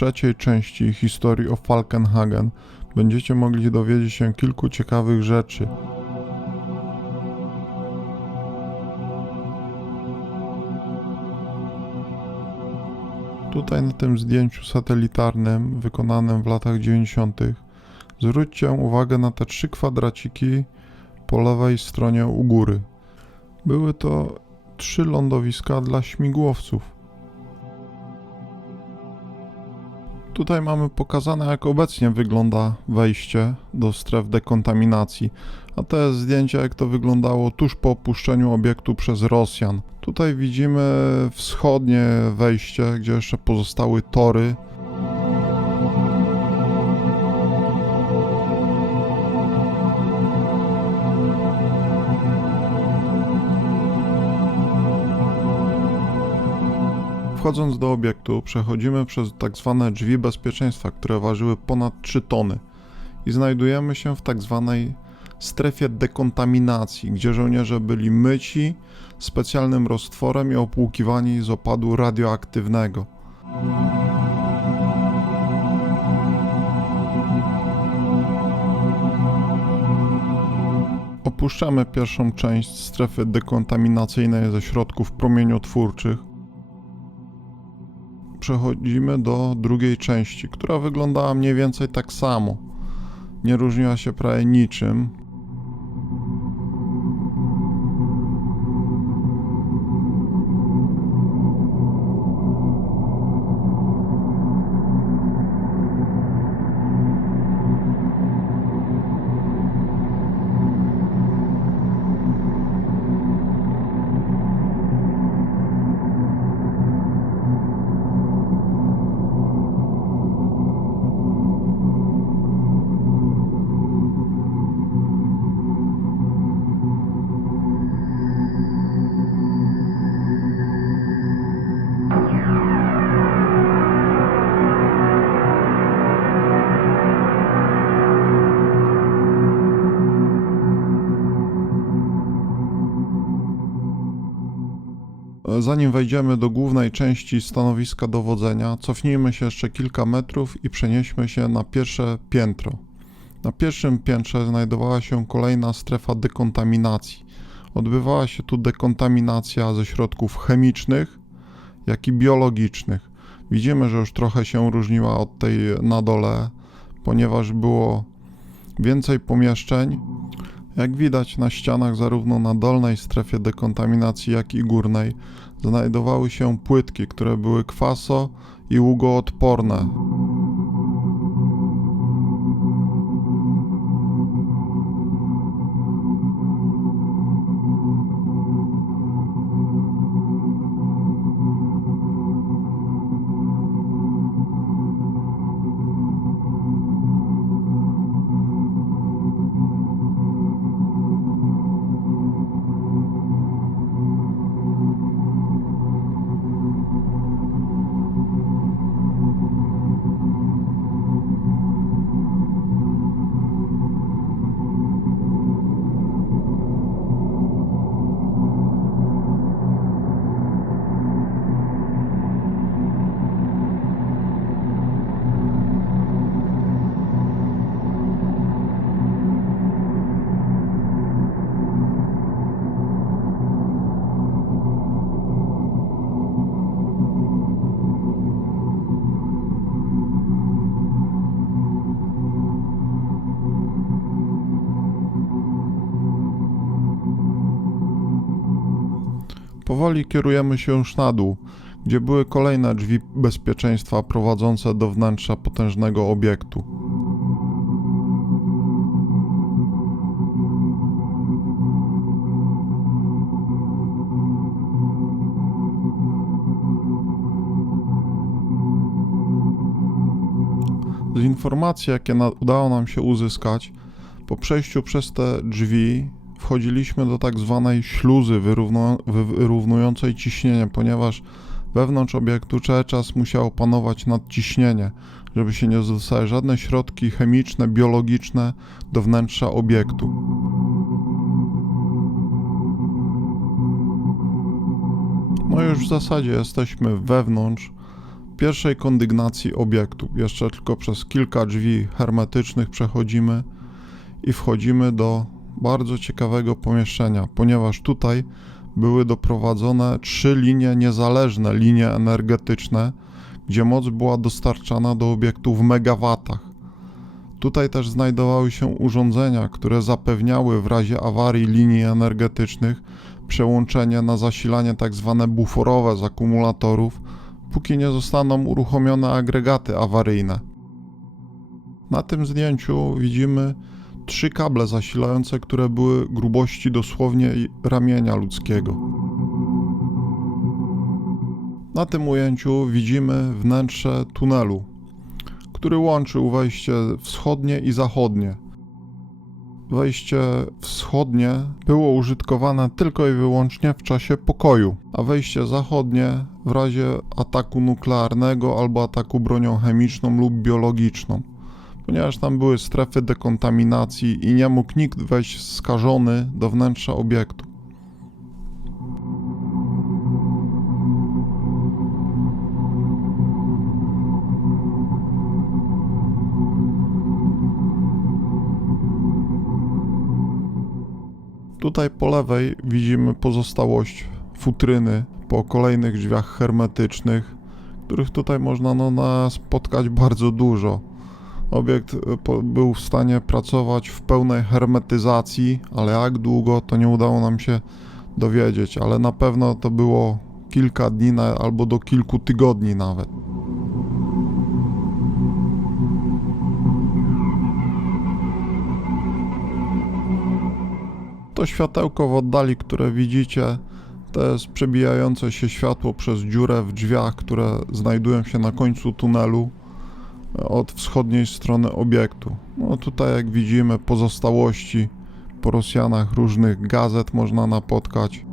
trzeciej części historii o Falkenhagen będziecie mogli dowiedzieć się kilku ciekawych rzeczy. Tutaj na tym zdjęciu satelitarnym wykonanym w latach 90. zwróćcie uwagę na te trzy kwadraciki po lewej stronie u góry. Były to trzy lądowiska dla śmigłowców. Tutaj mamy pokazane, jak obecnie wygląda wejście do stref dekontaminacji, a to jest zdjęcie, jak to wyglądało tuż po opuszczeniu obiektu przez Rosjan. Tutaj widzimy wschodnie wejście, gdzie jeszcze pozostały tory. Wchodząc do obiektu, przechodzimy przez tak zwane drzwi bezpieczeństwa, które ważyły ponad 3 tony i znajdujemy się w tak zwanej strefie dekontaminacji, gdzie żołnierze byli myci specjalnym roztworem i opłukiwani z opadu radioaktywnego. Opuszczamy pierwszą część strefy dekontaminacyjnej ze środków promieniotwórczych. Przechodzimy do drugiej części, która wyglądała mniej więcej tak samo. Nie różniła się prawie niczym. Zanim wejdziemy do głównej części stanowiska dowodzenia, cofnijmy się jeszcze kilka metrów i przenieśmy się na pierwsze piętro. Na pierwszym piętrze znajdowała się kolejna strefa dekontaminacji. Odbywała się tu dekontaminacja ze środków chemicznych, jak i biologicznych. Widzimy, że już trochę się różniła od tej na dole, ponieważ było więcej pomieszczeń. Jak widać na ścianach, zarówno na dolnej strefie dekontaminacji, jak i górnej, znajdowały się płytki, które były kwaso i ługoodporne. Powoli kierujemy się już na dół, gdzie były kolejne drzwi bezpieczeństwa prowadzące do wnętrza potężnego obiektu. Z informacji, jakie udało nam się uzyskać, po przejściu przez te drzwi wchodziliśmy do tak zwanej śluzy wyrównu, wy- wyrównującej ciśnienie, ponieważ wewnątrz obiektu czas musiało panować nadciśnienie, żeby się nie dostały żadne środki chemiczne, biologiczne do wnętrza obiektu. No już w zasadzie jesteśmy wewnątrz pierwszej kondygnacji obiektu. Jeszcze tylko przez kilka drzwi hermetycznych przechodzimy i wchodzimy do bardzo ciekawego pomieszczenia, ponieważ tutaj były doprowadzone trzy linie niezależne, linie energetyczne, gdzie moc była dostarczana do obiektu w megawatach. Tutaj też znajdowały się urządzenia, które zapewniały w razie awarii linii energetycznych przełączenie na zasilanie tzw. buforowe z akumulatorów, póki nie zostaną uruchomione agregaty awaryjne. Na tym zdjęciu widzimy trzy kable zasilające, które były grubości dosłownie ramienia ludzkiego. Na tym ujęciu widzimy wnętrze tunelu, który łączył wejście wschodnie i zachodnie. Wejście wschodnie było użytkowane tylko i wyłącznie w czasie pokoju, a wejście zachodnie w razie ataku nuklearnego albo ataku bronią chemiczną lub biologiczną, ponieważ tam były strefy dekontaminacji i nie mógł nikt wejść skażony do wnętrza obiektu. Tutaj po lewej widzimy pozostałość futryny po kolejnych drzwiach hermetycznych, których tutaj można no, spotkać bardzo dużo. Obiekt po, był w stanie pracować w pełnej hermetyzacji, ale jak długo to nie udało nam się dowiedzieć, ale na pewno to było kilka dni na, albo do kilku tygodni nawet. To światełko w oddali, które widzicie, to jest przebijające się światło przez dziurę w drzwiach, które znajdują się na końcu tunelu e, od wschodniej strony obiektu. No tutaj jak widzimy pozostałości po Rosjanach różnych gazet można napotkać.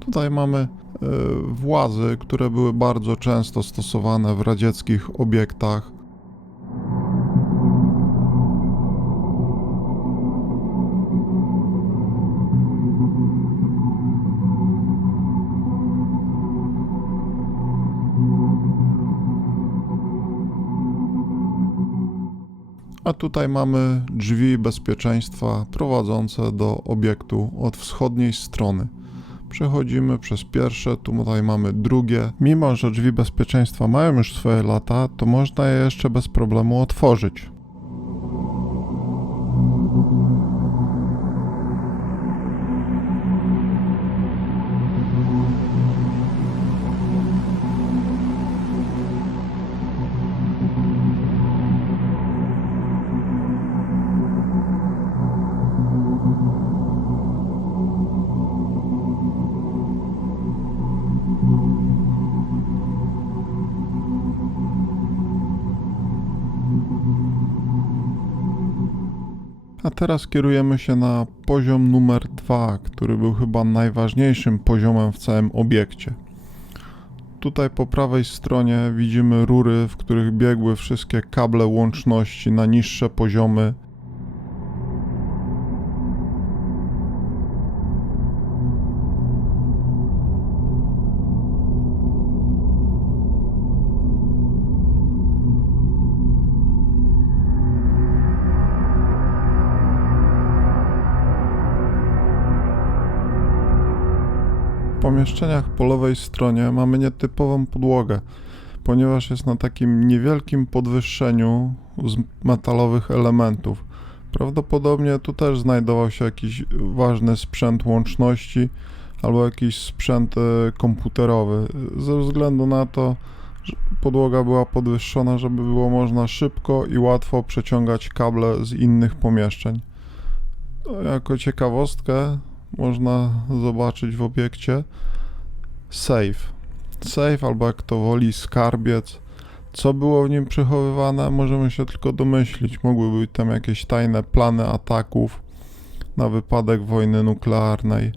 Tutaj mamy włazy, które były bardzo często stosowane w radzieckich obiektach. A tutaj mamy drzwi bezpieczeństwa prowadzące do obiektu od wschodniej strony. Przechodzimy przez pierwsze, tu tutaj mamy drugie. Mimo, że drzwi bezpieczeństwa mają już swoje lata, to można je jeszcze bez problemu otworzyć. Teraz kierujemy się na poziom numer 2, który był chyba najważniejszym poziomem w całym obiekcie. Tutaj po prawej stronie widzimy rury, w których biegły wszystkie kable łączności na niższe poziomy. Pomieszczeniach po lewej stronie mamy nietypową podłogę, ponieważ jest na takim niewielkim podwyższeniu z metalowych elementów. Prawdopodobnie tu też znajdował się jakiś ważny sprzęt łączności albo jakiś sprzęt e, komputerowy. Ze względu na to, że podłoga była podwyższona, żeby było można szybko i łatwo przeciągać kable z innych pomieszczeń. To jako ciekawostkę można zobaczyć w obiekcie safe. Safe albo jak to woli skarbiec. Co było w nim przechowywane, możemy się tylko domyślić. Mogły być tam jakieś tajne plany ataków na wypadek wojny nuklearnej.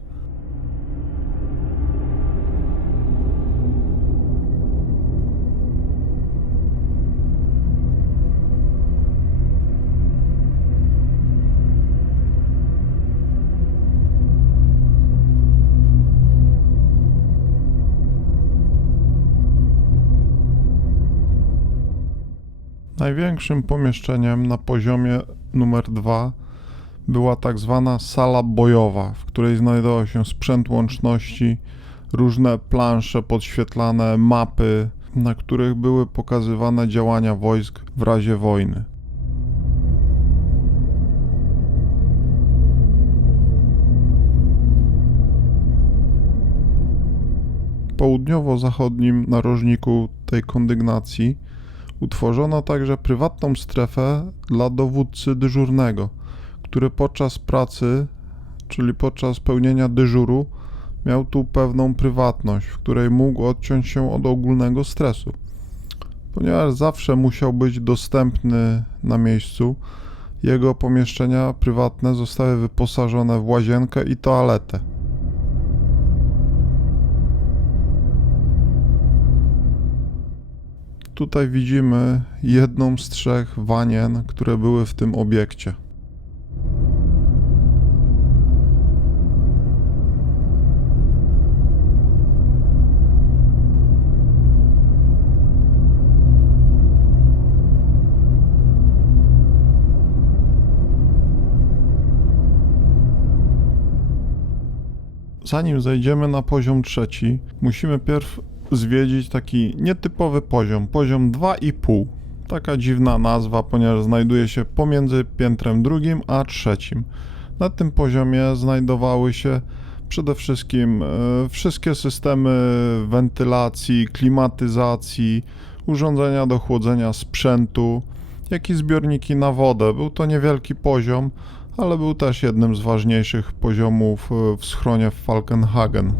Największym pomieszczeniem na poziomie numer 2 była tak zwana sala bojowa, w której znajdował się sprzęt łączności, różne plansze podświetlane, mapy, na których były pokazywane działania wojsk w razie wojny. Południowo-zachodnim narożniku tej kondygnacji utworzono także prywatną strefę dla dowódcy dyżurnego, który podczas pracy, czyli podczas pełnienia dyżuru, miał tu pewną prywatność, w której mógł odciąć się od ogólnego stresu. Ponieważ zawsze musiał być dostępny na miejscu, jego pomieszczenia prywatne zostały wyposażone w łazienkę i toaletę. Tutaj widzimy jedną z trzech wanien, które były w tym obiekcie. Zanim zejdziemy na poziom trzeci, musimy pierw zwiedzić taki nietypowy poziom, poziom 2,5. Taka dziwna nazwa, ponieważ znajduje się pomiędzy piętrem drugim a trzecim. Na tym poziomie znajdowały się przede wszystkim e, wszystkie systemy wentylacji, klimatyzacji, urządzenia do chłodzenia sprzętu, jak i zbiorniki na wodę. Był to niewielki poziom, ale był też jednym z ważniejszych poziomów e, w schronie w Falkenhagen.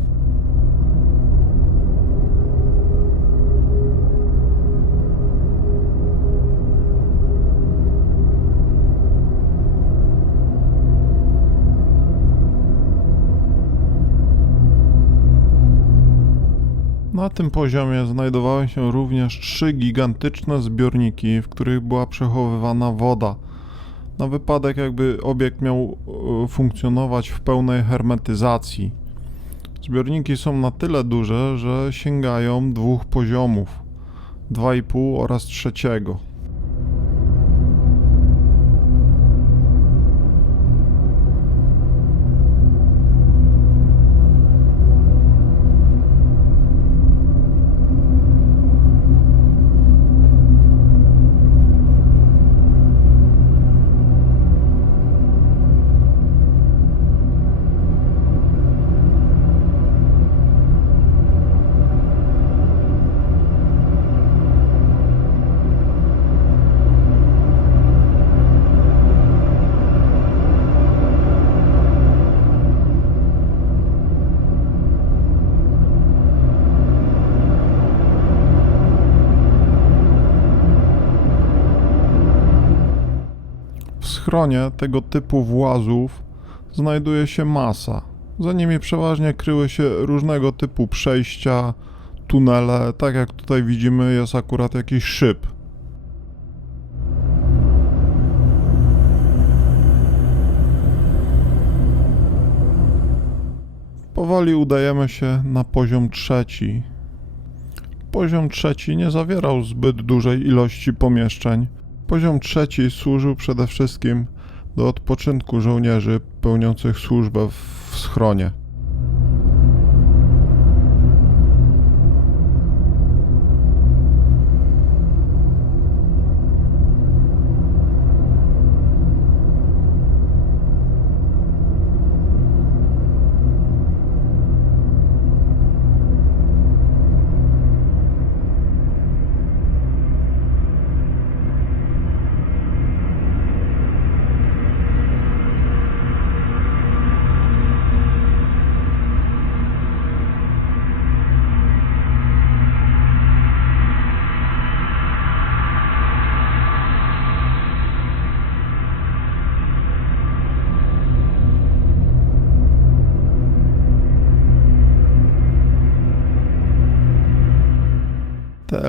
Na tym poziomie znajdowały się również trzy gigantyczne zbiorniki, w których była przechowywana woda. Na wypadek, jakby obiekt miał e, funkcjonować w pełnej hermetyzacji. Zbiorniki są na tyle duże, że sięgają dwóch poziomów 2,5 oraz trzeciego. W schronie tego typu włazów znajduje się masa. Za nimi przeważnie kryły się różnego typu przejścia, tunele. Tak jak tutaj widzimy, jest akurat jakiś szyb. Powoli udajemy się na poziom trzeci. Poziom trzeci nie zawierał zbyt dużej ilości pomieszczeń. Poziom trzeci służył przede wszystkim do odpoczynku żołnierzy pełniących służbę w schronie.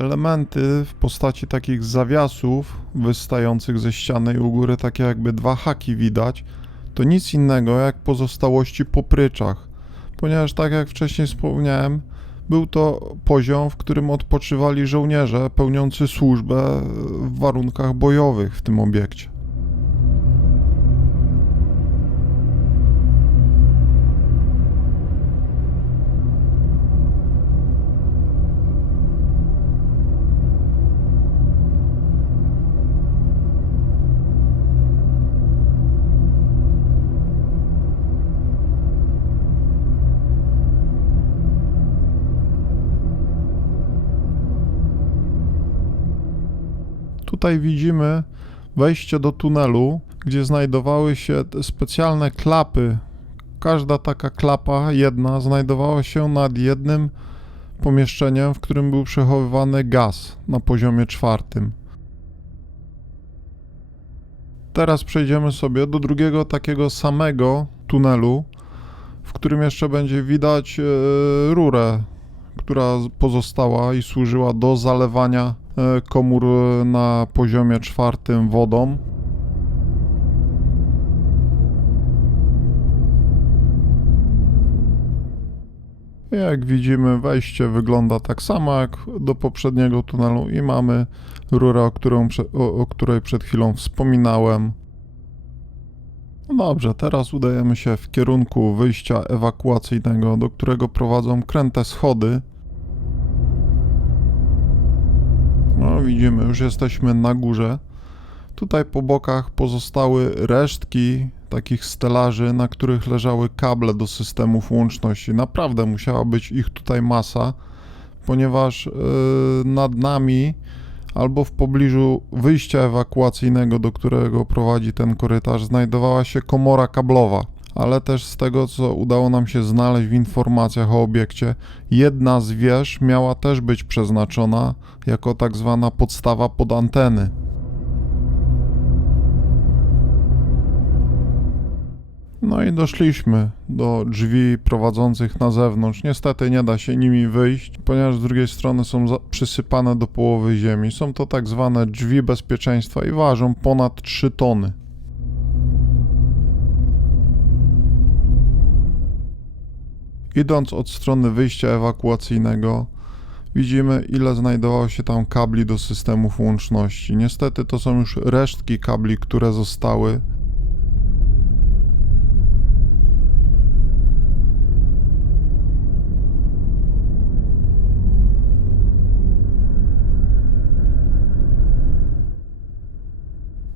Elementy w postaci takich zawiasów wystających ze ściany i u góry, takie jakby dwa haki widać, to nic innego jak pozostałości po pryczach. Ponieważ tak jak wcześniej wspomniałem, Był to poziom, w którym odpoczywali żołnierze pełniący służbę w warunkach bojowych w tym obiekcie. Tutaj widzimy wejście do tunelu, gdzie znajdowały się specjalne klapy. Każda taka klapa, jedna, znajdowała się nad jednym pomieszczeniem, w którym był przechowywany gaz na poziomie czwartym. Teraz przejdziemy sobie do drugiego takiego samego tunelu, w którym jeszcze będzie widać e, rurę, która pozostała i służyła do zalewania komór e, na poziomie czwartym wodą. Jak widzimy, wejście wygląda tak samo jak do poprzedniego tunelu i mamy rurę, o, którą, o, o której przed chwilą wspominałem. No dobrze, teraz udajemy się w kierunku wyjścia ewakuacyjnego, do którego prowadzą kręte schody. No, widzimy, już jesteśmy na górze. Tutaj po bokach pozostały resztki takich stelaży, na których leżały kable do systemów łączności. Naprawdę musiała być ich tutaj masa, ponieważ yy, nad nami albo w pobliżu wyjścia ewakuacyjnego, do którego prowadzi ten korytarz, znajdowała się komora kablowa. Ale też z tego, co udało nam się znaleźć w informacjach o obiekcie, jedna z wież miała też być przeznaczona jako tak zwana podstawa pod anteny. No i doszliśmy do drzwi prowadzących na zewnątrz. Niestety nie da się nimi wyjść, ponieważ z drugiej strony są przysypane do połowy ziemi. Są to tak zwane drzwi bezpieczeństwa i ważą ponad 3 tony. Idąc od strony wyjścia ewakuacyjnego, widzimy ile znajdowało się tam kabli do systemów łączności. Niestety to są już resztki kabli, które zostały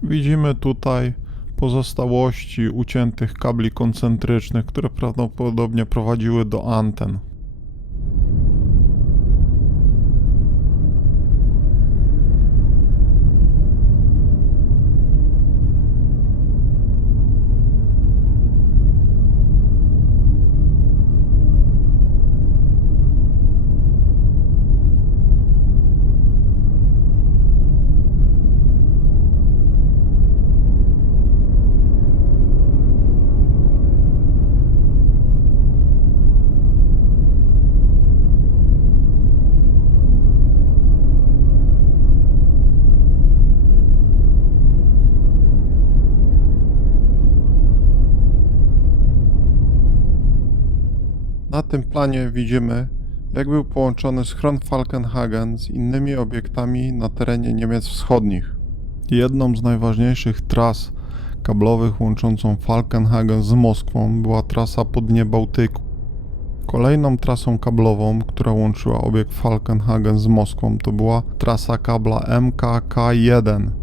Widzimy tutaj pozostałości uciętych kabli koncentrycznych, które prawdopodobnie prowadziły do anten. Tym planie widzimy, jak był połączony schron Falkenhagen z innymi obiektami na terenie Niemiec Wschodnich. Jedną z najważniejszych tras kablowych łączącą Falkenhagen z Moskwą była trasa po dnie Bałtyku. Kolejną trasą kablową, która łączyła obiekt Falkenhagen z Moskwą, to była trasa kabla MKK-1.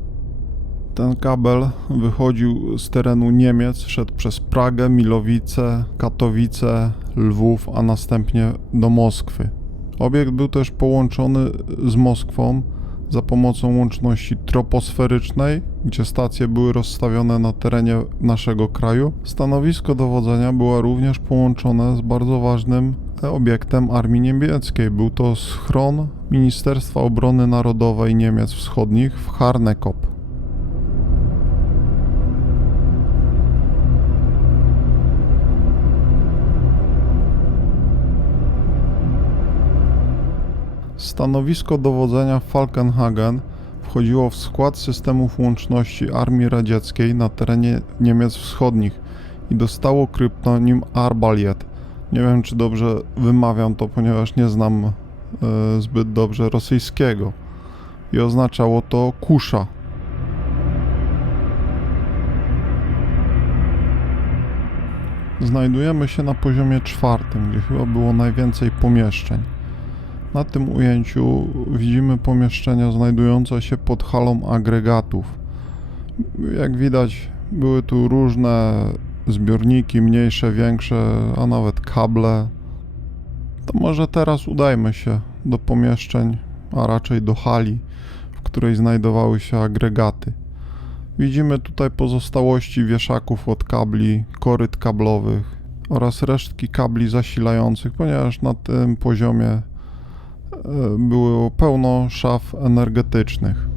Ten kabel wychodził z terenu Niemiec, szedł przez Pragę, Milowice, Katowice, Lwów, a następnie do Moskwy. Obiekt był też połączony z Moskwą za pomocą łączności troposferycznej, gdzie stacje były rozstawione na terenie naszego kraju. Stanowisko dowodzenia było również połączone z bardzo ważnym obiektem Armii Niemieckiej. Był to schron Ministerstwa Obrony Narodowej Niemiec Wschodnich w Harnekop. Stanowisko dowodzenia Falkenhagen wchodziło w skład systemów łączności Armii Radzieckiej na terenie Niemiec Wschodnich i dostało kryptonim Arbaljet. Nie wiem, czy dobrze wymawiam to, ponieważ nie znam e, zbyt dobrze rosyjskiego. I oznaczało to kusza. Znajdujemy się na poziomie czwartym, gdzie chyba było najwięcej pomieszczeń. Na tym ujęciu widzimy pomieszczenia znajdujące się pod halą agregatów. Jak widać, były tu różne zbiorniki, mniejsze, większe, a nawet kable. To może teraz udajmy się do pomieszczeń, a raczej do hali, w której znajdowały się agregaty. Widzimy tutaj pozostałości wieszaków od kabli, koryt kablowych oraz resztki kabli zasilających, ponieważ na tym poziomie było pełno szaf energetycznych.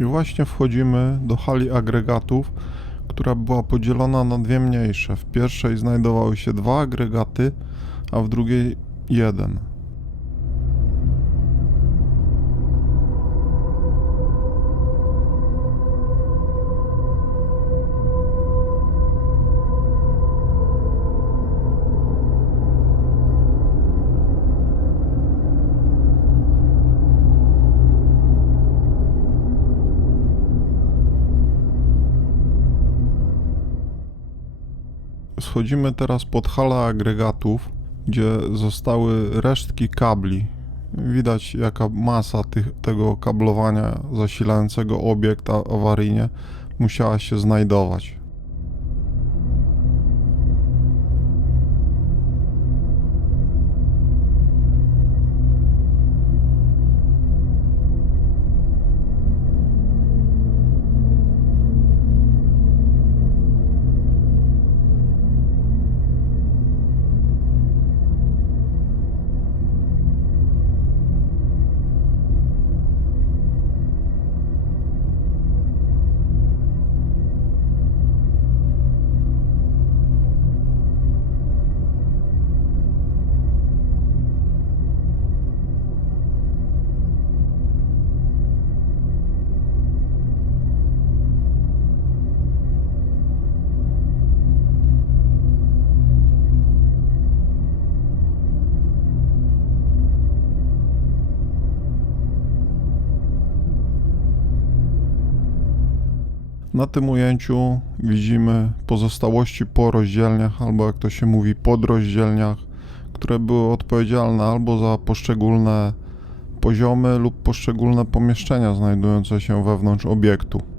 I właśnie wchodzimy do hali agregatów, która była podzielona na dwie mniejsze. W pierwszej znajdowały się dwa agregaty, a w drugiej jeden. Schodzimy teraz pod halę agregatów, gdzie zostały resztki kabli. Widać jaka masa tych, tego kablowania zasilającego obiekt awaryjnie musiała się znajdować. Na tym ujęciu widzimy pozostałości po rozdzielniach, albo jak to się mówi, podrozdzielniach, które były odpowiedzialne albo za poszczególne poziomy lub poszczególne pomieszczenia znajdujące się wewnątrz obiektu.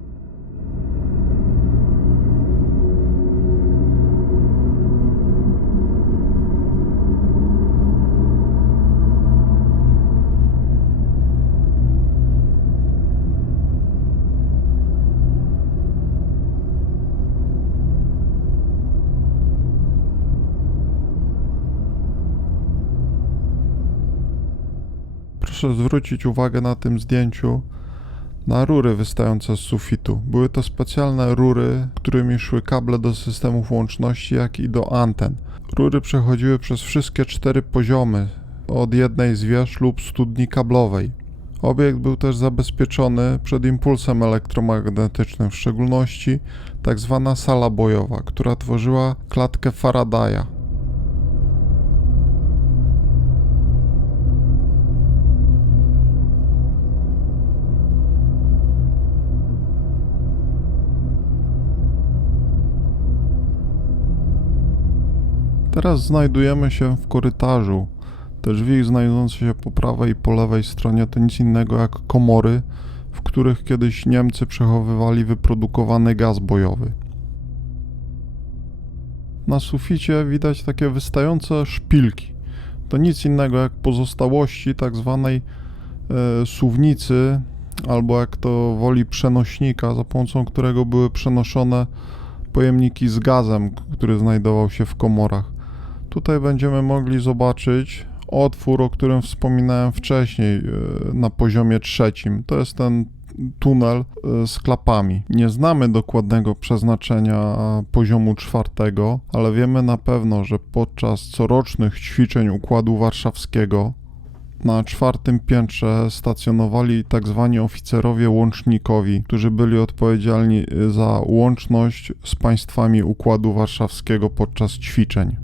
Proszę zwrócić uwagę na tym zdjęciu na rury wystające z sufitu. Były to specjalne rury, którymi szły kable do systemów łączności, jak i do anten. Rury przechodziły przez wszystkie cztery poziomy od jednej z wież lub studni kablowej. Obiekt był też zabezpieczony przed impulsem elektromagnetycznym, w szczególności tak zwana sala bojowa, która tworzyła klatkę Faradaya. Teraz znajdujemy się w korytarzu. Te drzwi znajdujące się po prawej i po lewej stronie to nic innego jak komory, w których kiedyś Niemcy przechowywali wyprodukowany gaz bojowy. Na suficie widać takie wystające szpilki. To nic innego jak pozostałości tak zwanej e, suwnicy, albo jak to woli przenośnika, za pomocą którego były przenoszone pojemniki z gazem, który znajdował się w komorach. Tutaj będziemy mogli zobaczyć otwór, o którym wspominałem wcześniej, e, na poziomie trzecim. To jest ten tunel e, z klapami. Nie znamy dokładnego przeznaczenia poziomu czwartego, ale wiemy na pewno, że podczas corocznych ćwiczeń Układu Warszawskiego Na czwartym piętrze stacjonowali tak zwani oficerowie łącznikowi, którzy byli odpowiedzialni za łączność z państwami Układu Warszawskiego podczas ćwiczeń.